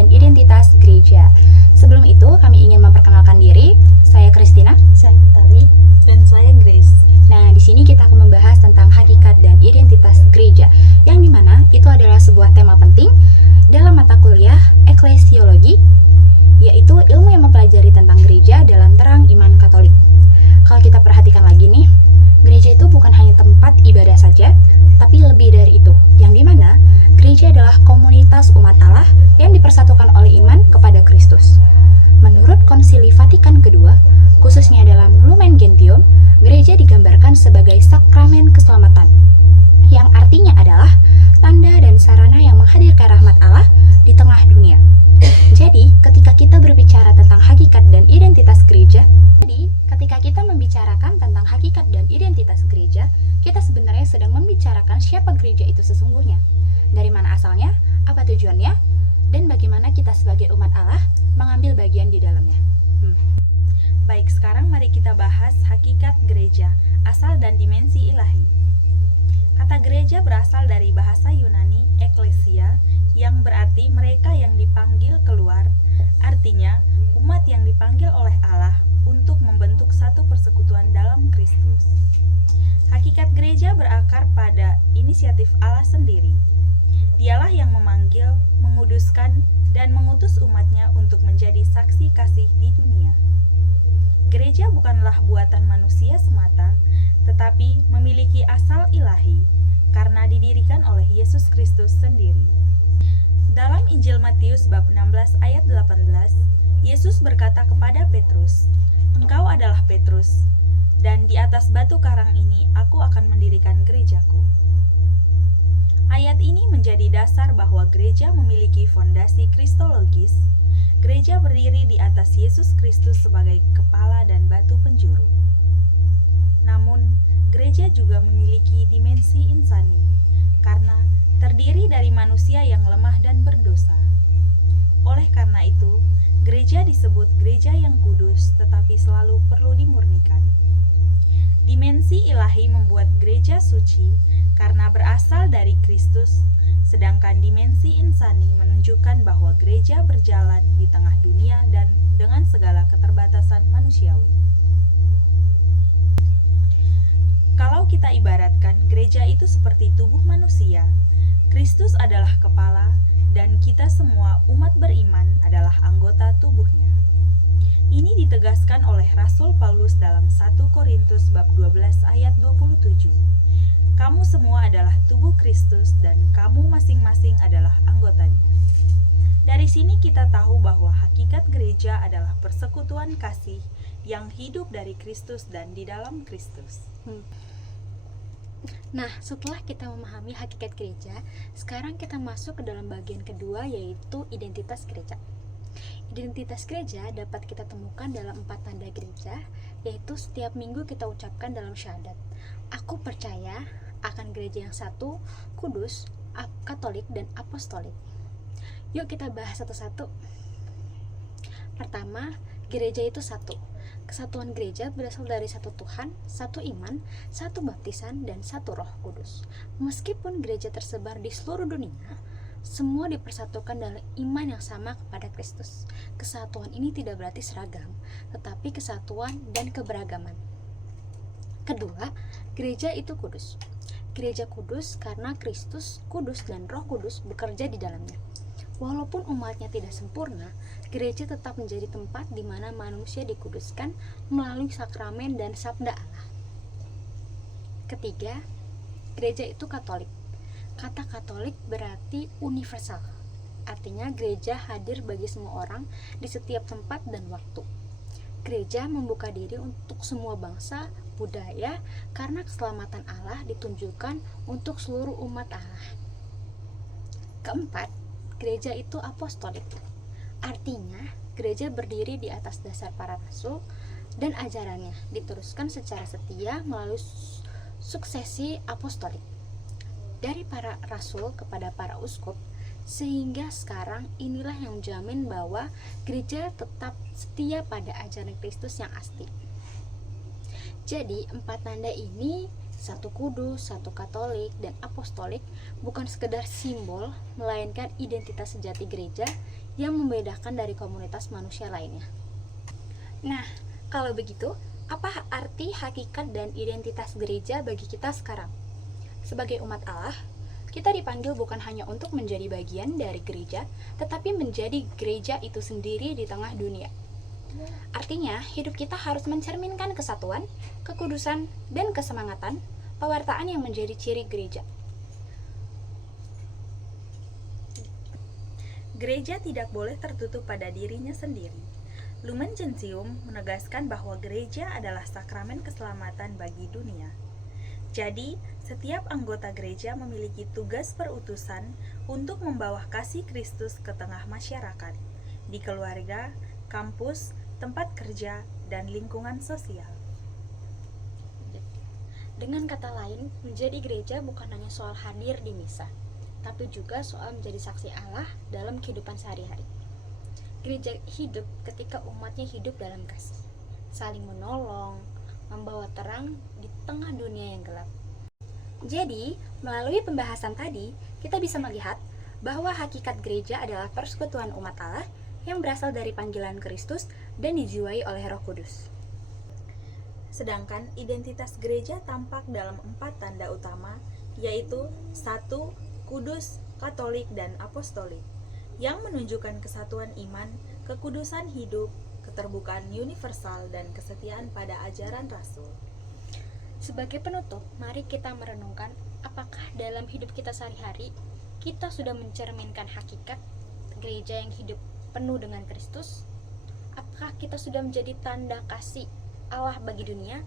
dan Identitas Gereja. Sebelum itu, kami ingin memperkenalkan diri. Saya Christina. Saya Tali. Dan saya Grace. Nah, di sini kita akan membahas tentang hakikat dan identitas gereja, yang dimana itu adalah sebuah tema penting dalam mata kuliah eklesiologi, yaitu ilmu yang mempelajari tentang gereja dalam terang iman Katolik. Kalau kita perhatikan lagi nih, gereja itu bukan hanya tempat ibadah saja, tapi lebih dari itu, yang dimana gereja adalah komunitas umat Allah yang dipersatukan oleh iman kepada Kristus. Menurut Konsili Vatikan II, khususnya dalam Lumen Gentium, gereja digambarkan sebagai sakramen keselamatan, yang artinya adalah tanda dan sarana yang menghadirkan rahmat Allah di tengah dunia. Jadi, ketika kita berbicara tentang hakikat dan identitas gereja, kita sebenarnya sedang membicarakan siapa gereja itu sesungguhnya, dari mana asalnya, apa tujuannya, dan bagaimana kita sebagai umat Allah mengambil bagian di dalamnya. Baik, sekarang mari kita bahas hakikat gereja, asal dan dimensi ilahi. Kata gereja berasal dari bahasa Yunani eklesia, yang berarti mereka yang dipanggil keluar. Artinya, umat yang dipanggil oleh Allah untuk membentuk satu persekutuan dalam Kristus. Hakikat gereja berakar pada inisiatif Allah sendiri. Dialah yang memanggil, menguduskan, dan mengutus umatnya untuk menjadi saksi kasih di dunia. Gereja bukanlah buatan manusia semata, tetapi memiliki asal ilahi, karena didirikan oleh Yesus Kristus sendiri. Dalam Injil Matius bab 16 ayat 18, Yesus berkata kepada Petrus, "Engkau adalah Petrus, dan di atas batu karang ini aku akan mendirikan gerejaku." Ayat ini menjadi dasar bahwa gereja memiliki fondasi kristologis. Gereja berdiri di atas Yesus Kristus sebagai kepala dan batu penjuru. Namun, gereja juga memiliki dimensi insani, karena terdiri dari manusia yang lemah dan berdosa. Oleh karena itu, gereja disebut gereja yang kudus, tetapi selalu perlu dimurnikan. Dimensi ilahi membuat gereja suci karena berasal dari Kristus, sedangkan dimensi insani menunjukkan bahwa gereja berjalan di tengah dunia dan dengan segala keterbatasan manusiawi. Kalau kita ibaratkan gereja itu seperti tubuh manusia, Kristus adalah kepala dan kita semua umat beriman adalah anggota tubuhnya. Ini ditegaskan oleh Rasul Paulus dalam 1 Korintus bab 12 ayat 27. Kamu semua adalah tubuh Kristus dan kamu masing-masing adalah anggotanya. Dari sini kita tahu bahwa hakikat gereja adalah persekutuan kasih yang hidup dari Kristus dan di dalam Kristus. Nah, setelah kita memahami hakikat gereja, sekarang kita masuk ke dalam bagian kedua, yaitu identitas gereja. Identitas gereja dapat kita temukan dalam 4 tanda gereja, yaitu setiap minggu kita ucapkan dalam syahadat. Aku percaya akan gereja yang satu, kudus, katolik, dan apostolik. Yuk kita bahas satu-satu. Pertama, gereja itu satu. Kesatuan gereja berasal dari satu Tuhan, satu iman, satu baptisan, dan satu Roh Kudus. Meskipun gereja tersebar di seluruh dunia, semua dipersatukan dalam iman yang sama kepada Kristus. Kesatuan ini tidak berarti seragam, tetapi kesatuan dan keberagaman. Kedua, gereja itu kudus. Gereja kudus karena Kristus kudus dan Roh Kudus bekerja di dalamnya. Walaupun umatnya tidak sempurna, gereja tetap menjadi tempat di mana manusia dikuduskan melalui sakramen dan sabda Allah. Ketiga, gereja itu Katolik. Kata Katolik berarti universal. Artinya gereja hadir bagi semua orang di setiap tempat dan waktu. Gereja membuka diri untuk semua bangsa, budaya, karena keselamatan Allah ditunjukkan untuk seluruh umat Allah. Keempat, gereja itu apostolik. Artinya, gereja berdiri di atas dasar para rasul dan ajarannya diteruskan secara setia melalui suksesi apostolik. Dari para rasul kepada para uskup, sehingga sekarang inilah yang menjamin bahwa gereja tetap setia pada ajaran Kristus yang asli. Jadi 4 tanda ini, satu kudus, satu katolik, dan apostolik, bukan sekedar simbol, melainkan identitas sejati gereja yang membedakan dari komunitas manusia lainnya. Nah, kalau begitu, apa arti hakikat dan identitas gereja bagi kita sekarang? Sebagai umat Allah, kita dipanggil bukan hanya untuk menjadi bagian dari gereja, tetapi menjadi gereja itu sendiri di tengah dunia. Artinya, hidup kita harus mencerminkan kesatuan, kekudusan, dan kesemangatan, pewartaan yang menjadi ciri gereja. Gereja tidak boleh tertutup pada dirinya sendiri. Lumen Gentium menegaskan bahwa gereja adalah sakramen keselamatan bagi dunia. Jadi, setiap anggota gereja memiliki tugas perutusan untuk membawa kasih Kristus ke tengah masyarakat, di keluarga, kampus, tempat kerja, dan lingkungan sosial. Dengan kata lain, menjadi gereja bukan hanya soal hadir di misa, tapi juga soal menjadi saksi Allah dalam kehidupan sehari-hari. Gereja hidup ketika umatnya hidup dalam kasih, saling menolong, membawa terang di tengah dunia yang gelap. Jadi, melalui pembahasan tadi, kita bisa melihat bahwa hakikat gereja adalah persekutuan umat Allah yang berasal dari panggilan Kristus dan dijiwai oleh Roh Kudus. Sedangkan identitas gereja tampak dalam 4 tanda utama, yaitu 1. Kudus, Katolik, dan Apostolik, yang menunjukkan kesatuan iman, kekudusan hidup, keterbukaan universal, dan kesetiaan pada ajaran Rasul. Sebagai penutup, mari kita merenungkan apakah dalam hidup kita sehari-hari kita sudah mencerminkan hakikat gereja yang hidup penuh dengan Kristus? Apakah kita sudah menjadi tanda kasih Allah bagi dunia?